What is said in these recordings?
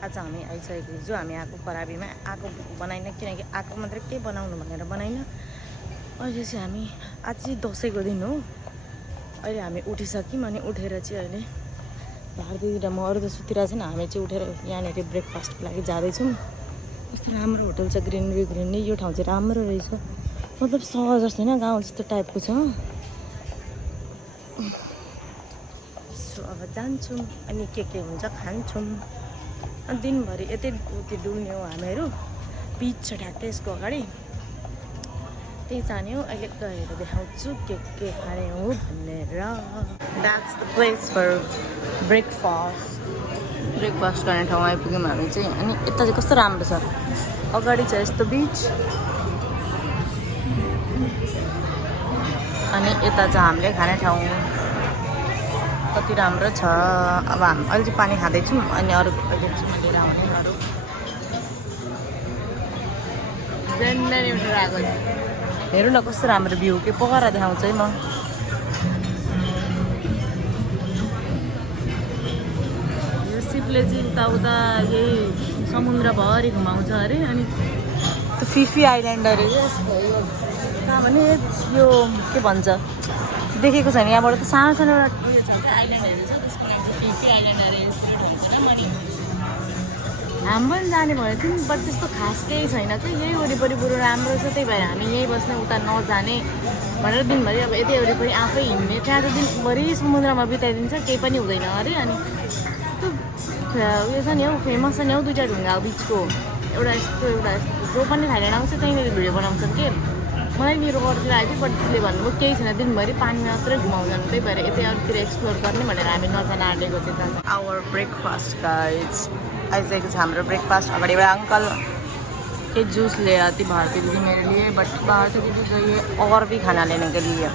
आज हामी आइसकेको हिजो हामी आएको पराबीमा आएको बनाइन किनकि आएको मात्रै के बनाउनु भनेर बनाइन अहिले चाहिँ हामी आज चाहिँ दसैँको दिन हो अहिले हामी उठिसक्यौँ अनि उठेर चाहिँ अहिले भारती र म अरू त सुतिरहेको छैन हामी चाहिँ उठेर यहाँनिर ब्रेकफास्टको लागि जाँदैछौँ कस्तो राम्रो होटल छ ग्रिनरी यो ठाउँ चाहिँ राम्रो रहेछ मतलब सहर जस्तो होइन गाउँ जस्तो टाइपको छ सो अब जान्छौँ अनि के हुन्छ खान्छौँ अनि दिनभरि यतै उति डुल्ने हो हामीहरू बिच छ ठ्याक्कै यसको अगाडि त्यही जाने हो अहिले गएर देखाउँछु के खाने हो भनेर that's the place for breakfast गर्ने ठाउँ आइपुग्यौँ हामी चाहिँ अनि यता चाहिँ कस्तो राम्रो छ अगाडि छ यस्तो बिच अनि यता चाहिँ हामीले खाने ठाउँ कति राम्रो छ अब हामी अहिले चाहिँ पानी खाँदैछौँ अनि अरू अहिले चाहिँ लिएर आउने अरू हेरौँ न कस्तो राम्रो भ्यू के पकाएर देखाउँछ है म यो सिपले चाहिँ उता यही समुद्रभरि घुमाउँछ अरे अनि त्यो फिफी आइल्यान्ड अरे कहाँ भने यो के भन्छ देखेको छैन यहाँबाट त सानो सानो एउटा उयो छ क्या आइल्यान्डहरू छ त्यसको नाम चाहिँ फिफी आइल्यान्ड अरे भन्छ क्या मैले हामी पनि जाने भनेको थियौँ बट त्यस्तो खास केही छैन कि यही वरिपरि बरु राम्रो छ त्यही भएर हामी यहीँ बस्ने उता नजाने भनेर दिनभरि अब यतै वरिपरि आफै हिँड्ने त्यहाँ त दिनभरि समुद्रमा बिताइदिन्छ केही पनि हुँदैन अरे अनि त्यो उयो छ नि हौ फेमस छ नि हौ दुईवटा ढुङ्गा बिचको एउटा यस्तो जो पनि थाइल्यान्ड आउँछ त्यहीँनिर भिडियो बनाउँछन् के मलाई मेरो घरतिर आयो बट त्यसले भन्नुभयो केही छैन दिनभरि पानी मात्रै घुमाउँछन् त्यही भएर यतै अरूतिर एक्सप्लोर गर्ने भनेर हामी नजान आँटेको त्यता आवर ब्रेकफास्ट गाइज आइसकेको छ हाम्रो ब्रेकफास्ट अगाडिबाट अंकल के जूस ले आती भारती दीदी मेरे लिए बट भारती दीदी चाहिए और भी खाना लेने के लिए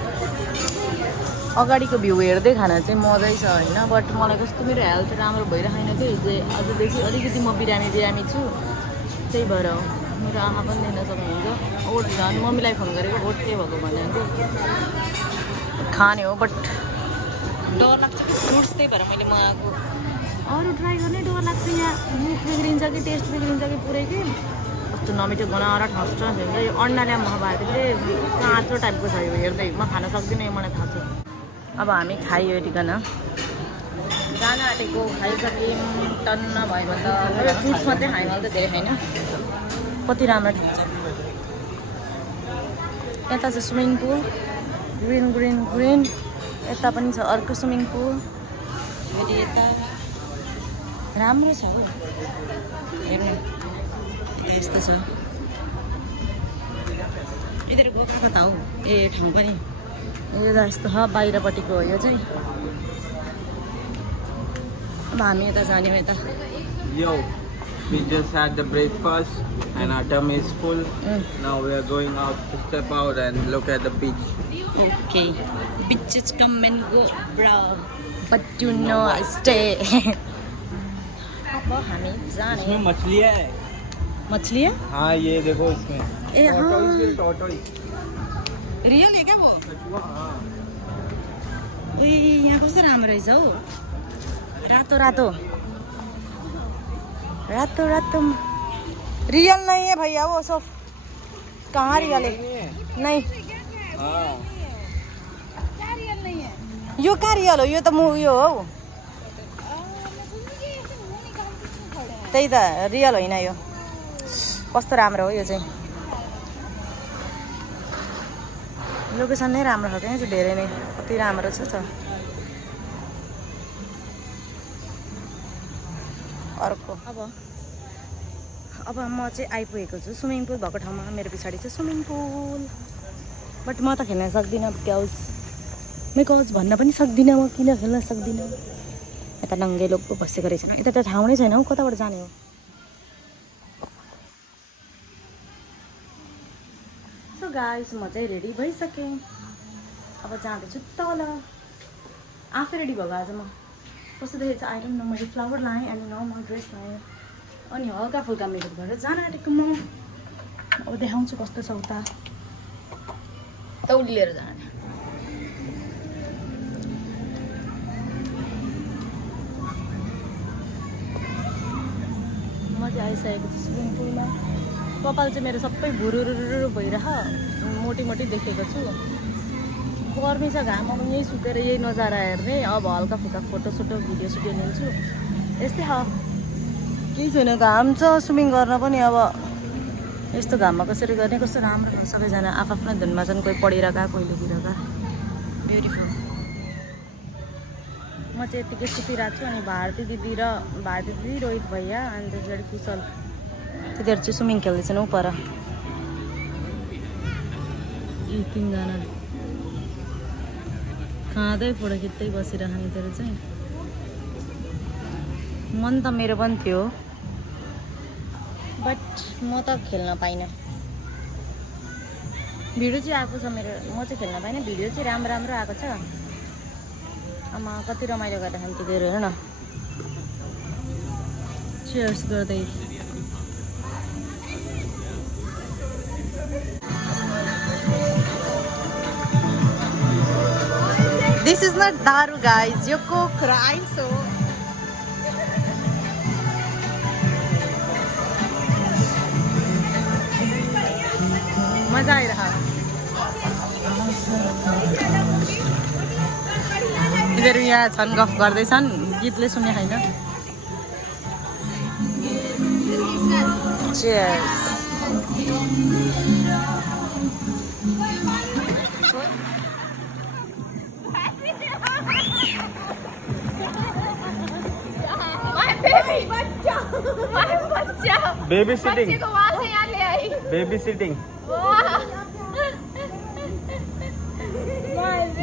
अगाडिको भ्यू हेर्दै खाना चाहिँ मजै छ होइन बट मलाई कस्तो मेरो हेल्थ राम्रो भइरहेन कि हिजो अझदेखि अलिकति म बिरामी छु त्यही भएर मेरो आमा पनि दिन सक्नुहुन्छ ओट झन् मम्मीलाई फोन गरेको ओट के भएको भने खाने हो बट डर लाग्छ कि फ्रुट्स त्यही भएर मैले मगाएको अरू ट्राई गर्ने डर लाग्छ यहाँ मुख बिग्रिन्छ कि टेस्ट बिग्रिन्छ कि पुरै कि कस्तो नमिठो बनाएर ठस्छ यो अन्डाले महाभारतीले काँचो टाइपको छ यो हेर्दै म खान सक्दिनँ मलाई थाहा छ अब हामी खाइवरिकन जान आँटेको खाइसक्यौँ टन्न भयो भने त फ्रुट्स मात्रै खाएँ मैले त धेरै खाइन कति राम्रो ठाउँ छ यता छ स्विमिङ पुल ग्रिन यता पनि छ अर्को स्विमिङ पुल फेरि यता राम्रो छ हो हेर्नु यस्तो छ यिनीहरू गएको कता हो ए ठाउँ पनि यो त यस्तो छ बाहिरपट्टिको हो यो चाहिँ अब हामी यता जाने हो यता We just had the breakfast and our tummy is full. Now we are going out to step out and look at the beach. Okay, beaches come and go, bro. But you know I stay. अब हामी जाने इसमें मछलियाँ है मछलियाँ हाँ ये देखो इसमें ए हाँ टॉर्टोइस रियल है क्या वो ए यहाँ कस्तो राम्रो रहेछ हौ रातो रियल नहीं है भैया वो सब कहाँ रियल है नहीं यो कहाँ रियल हो यो त यो हो त्यही त रियल होइन यो कस्तो राम्रो हो यो चाहिँ लोकेसन नै राम्रो छ त्यहाँ चाहिँ धेरै नै कति राम्रो छ अर्को अब म चाहिँ आइपुगेको छु स्विमिङ पुल भएको ठाउँमा मेरो पछाडि चाहिँ स्विमिङ पुल बट म त खेल्न सक्दिनँ बिकज भन्न पनि सक्दिनँ म किन खेल्न सक्दिनँ यता नङ्गे लोक बसेको रहेछ यता त ठाउँ नै छैन हौ कताबाट जाने हो सो गाइस म चाहिँ रेडी भइसकेँ अब जाँदैछु तल आफै रेडी भएको आज म कस्तो देखेको छ आई डोन्ट नो मैले फ्लावर लाएँ अनि न म ड्रेस लाएँ अनि हल्का फुल्का मेकअप गरेर जान आँटेको म अब देखाउँछु कस्तो छ उता दौडी लिएर जान म चाहिँ आइसकेको छु स्विमिङ पुलमा। कपाल चाहिँ मेरो सबै भुरुरुरु भइरह मोटी मोटी देखेको छु। गर्मी छ, घाम अब यहीँ सुतेर यही नजारा हेर्ने। अब हल्का फुल्का फोटोसोटो भिडियो सिडियो लिन्छु। यस्तै केही छैन, घाम छ स्विमिङ गर्न पनि। अब यस्तो घाममा कसरी गर्ने, कस्तो राम्रो सबैजना आफ्नै धुनमा छन्। कोही पढिरहेका, कोही लेखिरहेका। ब्युटिफुल। म चाहिँ यतिकै सुतिरहेको छु। अनि भारती दिदी, रोहित भैया अनि त्यसबाट कुशल, तिनीहरू चाहिँ स्विमिङ खेल्दैछन् ऊ पर। यी तिनजना खाँदै फोटो खिच्दै बसिरहने यिनीहरू चाहिँ। मन त मेरो पनि थियो, बट म त खेल्न पाइनँ। भिडियो चाहिँ आएको छ मेरो, म चाहिँ खेल्न पाइनँ। भिडियो चाहिँ राम्रो राम्रो आएको छ। आमा कति रमाइलो गरेर खान्थ्यो तिनीहरू, हेर न चियर्स गर्दै। This is not daru guys, yo cook rice so. मजा आइरह। यिनीहरू यहाँ छन्, गफ गर्दैछन्, गीतले सुन्ने होइन। Cheers. Baby sitting, baby sitting.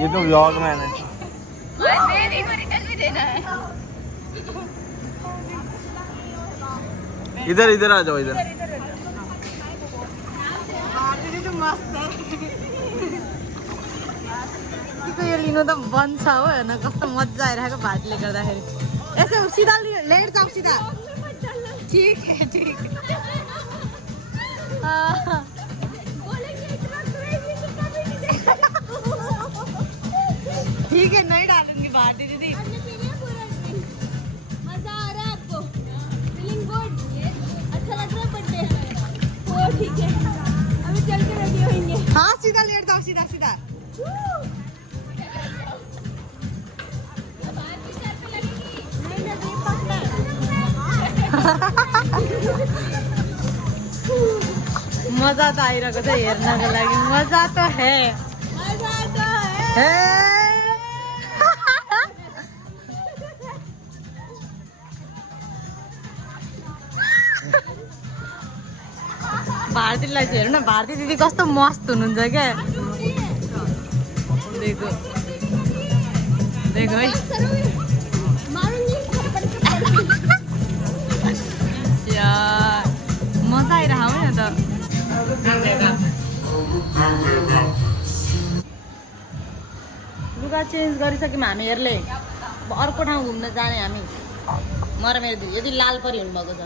ये तो व्लॉग मैन है। इधर इधर आ जाओ, इधर। यो लिनु त बन्द छ हो, हेर्न कस्तो मजा आइरहेको भातले गर्दाखेरि। यसो सिधा लेट जाऊ, सिधा। ठीक है, ठीक है। ठीक है, नहीं डालूंगी भारती दीदी। मजा आ रहा है आपको? Feeling good? अच्छा लग रहा है बर्थडे? ओ ठीक है, अभी चल के रेडी होंगे। हाँ सीधा लेट जाओ, सीधा सीधा। मजा त आइरहेको छ हेर्नको लागि, मजा त है। भारतीलाई चाहिँ हेर्नु न, भारती दिदी कस्तो मस्त हुनुहुन्छ क्या। देखो देखो है, यार मजा आइरहेको हो यहाँ त। लुगा चेन्ज गरिसक्यौँ हामीहरूले। अब अर्को ठाउँ घुम्न जाने हामी। म र मेरो दिदी। यदि लाल परी हुनुभएको छ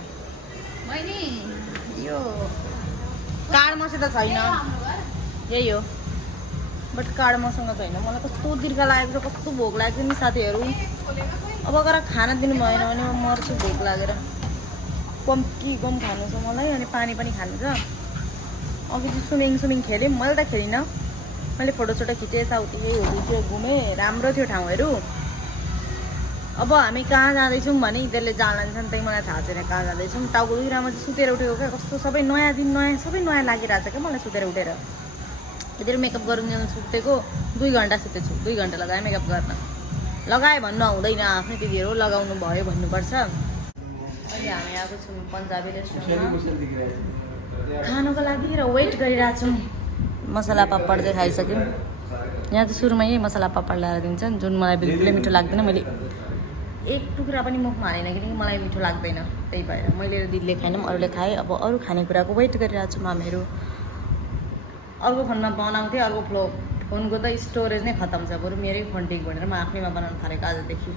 मैले। यो कार्ड मसित छैन, यही हो, बट कार्ड मसँग छैन। मलाई कस्तो दीर्घ लागेको छ, कस्तो भोक लागेको नि साथीहरू। अब गएर खाना दिनु भएन भने म मर्छु भोक लागेर। कम खानु छ मलाई, अनि पानी पनि खानु छ। अघि चाहिँ स्विमिङ खेलेँ, मैले त खेलिनँ। मैले फोटोसोटो खिचेँ, यताउति यही हो त्यो घुमेँ, राम्रो थियो ठाउँहरू। अब हामी कहाँ जाँदैछौँ भने यिनीहरूले जहाँ लान्छन् त्यही मलाई थाहा छैन कहाँ जाँदैछौँ। टाउको दुईरामा चाहिँ सुतेर उठेको क्या, कस्तो सबै नयाँ दिन नयाँ, सबै नयाँ लागिरहेछ क्या मलाई सुतेर उठेर। यतिखेर मेकअप गर्नु सुतेको 2 घन्टा सुतेछु, 2 घन्टा लगाएँ मेकअप गर्न। लगाएँ भन्नु आउँदैन, आफ्नै दिदीहरू लगाउनु भयो भन्नुपर्छ। अहिले हामी आएको छौँ पन्जाबी रेस्टुरेन्टमा खानुको लागि र वेट गरिरहेछौँ। मसला पापड चाहिँ खाइसक्यौँ। यहाँ चाहिँ सुरुमा यही मसला पापड ल्याएर दिन्छन्, जुन मलाई बिल्कुलै मिठो लाग्दैन। मैले एक टुक्रा पनि मुखमा हालेन, किनकि मलाई मिठो लाग्दैन। त्यही भएर मैले र दिदीले खाएनौँ, अरूले खाएँ। अब अरू खानेकुराको वेट गरिरहेछौँ हामीहरू। अर्को फोनमा बनाउँथेँ, अर्को फोनको त स्टोरेज नै खत्तम छ। बरु मेरै फोन ठिक भनेर म आफ्नैमा बनाउनु थालेको आजदेखि।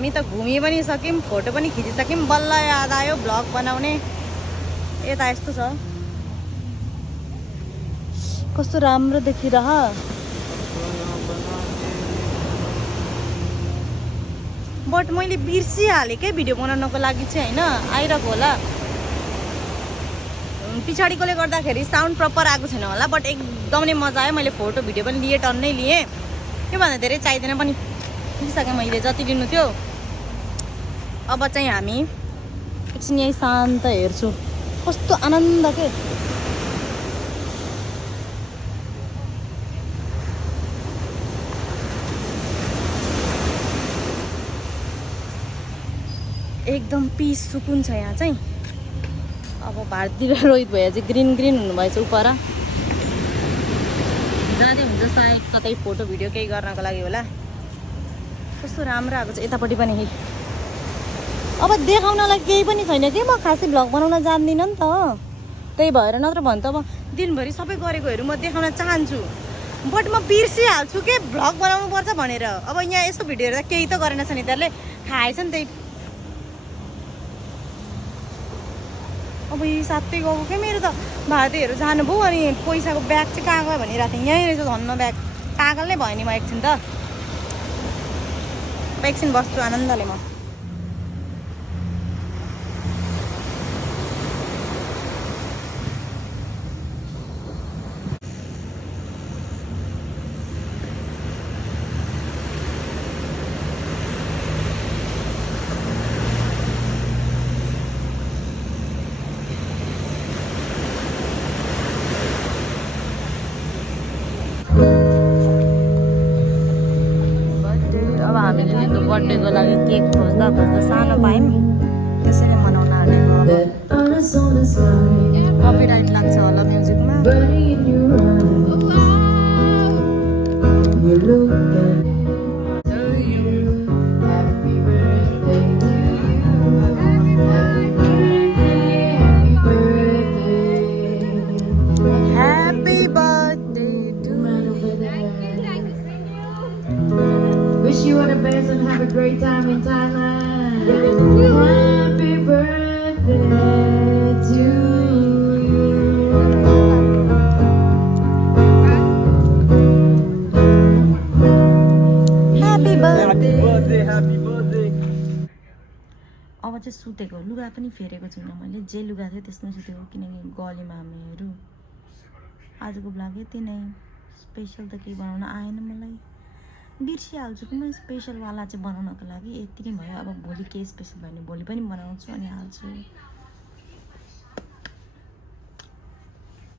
हामी त घुमि पनि सक्यौँ, फोटो पनि खिचिसक्यौँ, बल्ल याद आयो भ्लग बनाउने। यता यस्तो छ, कस्तो राम्रो देखिरह। बट मैले बिर्सिहालेँ क्या भिडियो बनाउनको लागि चाहिँ, होइन आइरहेको होला। पछाडिकोले गर्दाखेरि साउन्ड प्रपर आएको छैन होला, बट एकदम नै मजा आयो। मैले फोटो भिडियो पनि लिएँ, टन्नै लिएँ। योभन्दा धेरै चाहिँदैन पनि, लिइसकेँ मैले जति लिनु थियो। अब चाहिँ हामी एकछिन यही शान्त हेर्छु, कस्तो आनन्द के। एकदम पिस सुकुन छ यहाँ चाहिँ। अब भारतीय रोहित भैया चाहिँ ग्रिन ग्रिन हुनुभएछ उपर, जाँदै हुन्छ सायद कतै फोटो भिडियो केही गर्नको लागि होला। कस्तो राम्रो आएको छ यतापट्टि पनि। अब देखाउनलाई केही पनि छैन कि, म खासै भ्लग बनाउन जान्दिनँ नि त, त्यही भएर। नत्र भने त अब दिनभरि सबै गरेकोहरू म देखाउन चाहन्छु, बट म बिर्सिहाल्छु के भ्लग बनाउनु पर्छ भनेर। अब यहाँ यस्तो भिडियो हेर्दा केही त गरेन छ नि, त्यसले खाएछ नि त्यही। अब यी साथै गएको क्या, मेरो त भारतीयहरू जानुभयो, अनि पैसाको ब्याग चाहिँ कहाँ गयो भनिरहेको थिएँ। यहीँ रहेछ धन्न ब्याग, पागल नै भयो नि म एकछिन त। एकछिन बस्छु आनन्दले म। अब हामीले लिएको बर्थडेको लागि केक खोज्दा खोज्दा सानो पायौँ, त्यसैले मनाउन आँटेको। कपिराइट लाग्छ होला म्युजिकमा। Happy birthday to Wish you all the best and have a great time in Thailand. Happy birthday to you. Happy birthday. Happy birthday. अब चाहिँ सुतेको, लुगा पनि फेरेको छुइनँ मैले, जे लुगा थियो त्यसमै सुतेको, किनकि गलीमा हामीहरू। आजको भ्लग यति नै, स्पेसल त केही बनाउन आएन मलाई, बिर्सिहाल्छु कि म स्पेसलवाला चाहिँ बनाउनको लागि। यति नै भयो। अब भोलि केही स्पेसल भयो भने भोलि पनि बनाउँछु अनि हाल्छु।